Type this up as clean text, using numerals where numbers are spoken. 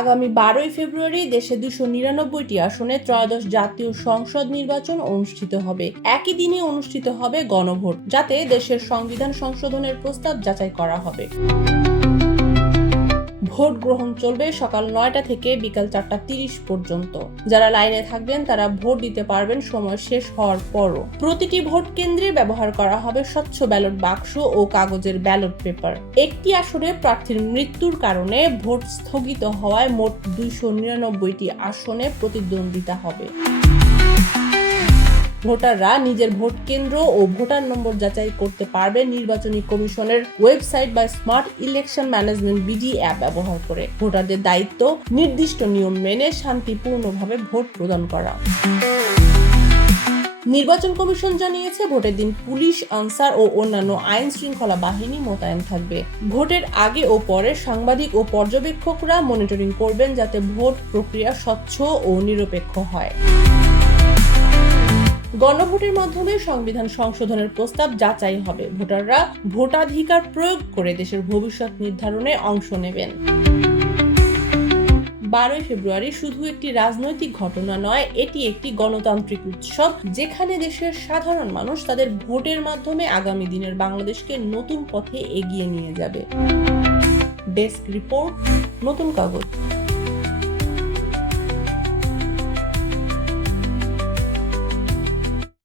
আগামী 12ই ফেব্রুয়ারি দেশে 299টি আসনে ত্রয়োদশ জাতীয় সংসদ নির্বাচন অনুষ্ঠিত হবে। একই দিনে অনুষ্ঠিত হবে গণভোট, যাতে দেশের সংবিধান সংশোধনের প্রস্তাব যাচাই করা হবে। ভোট গ্রহণ চলবে সকাল 9টা থেকে বিকাল 4:30 পর্যন্ত। যারা লাইনে থাকবেন তারা ভোট দিতে পারবেন সময় শেষ হওয়ার পরও। প্রতিটি ভোট কেন্দ্রে ব্যবহার করা হবে স্বচ্ছ ব্যালট বাক্স ও কাগজের ব্যালট পেপার। একটি আসনে প্রার্থীর মৃত্যুর কারণে ভোট স্থগিত হওয়ায় মোট 299টি আসনে প্রতিদ্বন্দ্বিতা হবে। ভোটাররা নিজের ভোট কেন্দ্র ও ভোটার নম্বর যাচাই করতে পারবে নির্বাচনী কমিশনের ওয়েবসাইট বা smart election management BD app ব্যবহার করে। ভোটারদের দায়িত্ব নির্দিষ্ট নিয়ম মেনে শান্তিপূর্ণভাবে ভোট প্রদান করা। নির্বাচন কমিশন জানিয়েছে, ভোটের দিন পুলিশ, আনসার ও অন্যান্য আইন শৃঙ্খলা বাহিনী মোতায়েন থাকবে। ভোটের আগে ও পরে সাংবাদিক ও পর্যবেক্ষকরা মনিটরিং করবেন যাতে ভোট প্রক্রিয়া স্বচ্ছ ও নিরপেক্ষ হয়। গণভোটের মাধ্যমে সংবিধান সংশোধনের প্রস্তাব যাচাই হবে। ভোটাররা ভোটাধিকার প্রয়োগ করে দেশের ভবিষ্যৎ নির্ধারণে অংশ নেবেন। 12ই ফেব্রুয়ারি শুধু একটি রাজনৈতিক ঘটনা নয়, এটি একটি গণতান্ত্রিক উৎসব, যেখানে দেশের সাধারণ মানুষ তাদের ভোটের মাধ্যমে আগামী দিনের বাংলাদেশকে নতুন পথে এগিয়ে নিয়ে যাবে। ডেস্ক রিপোর্ট, নতুন কাগজ।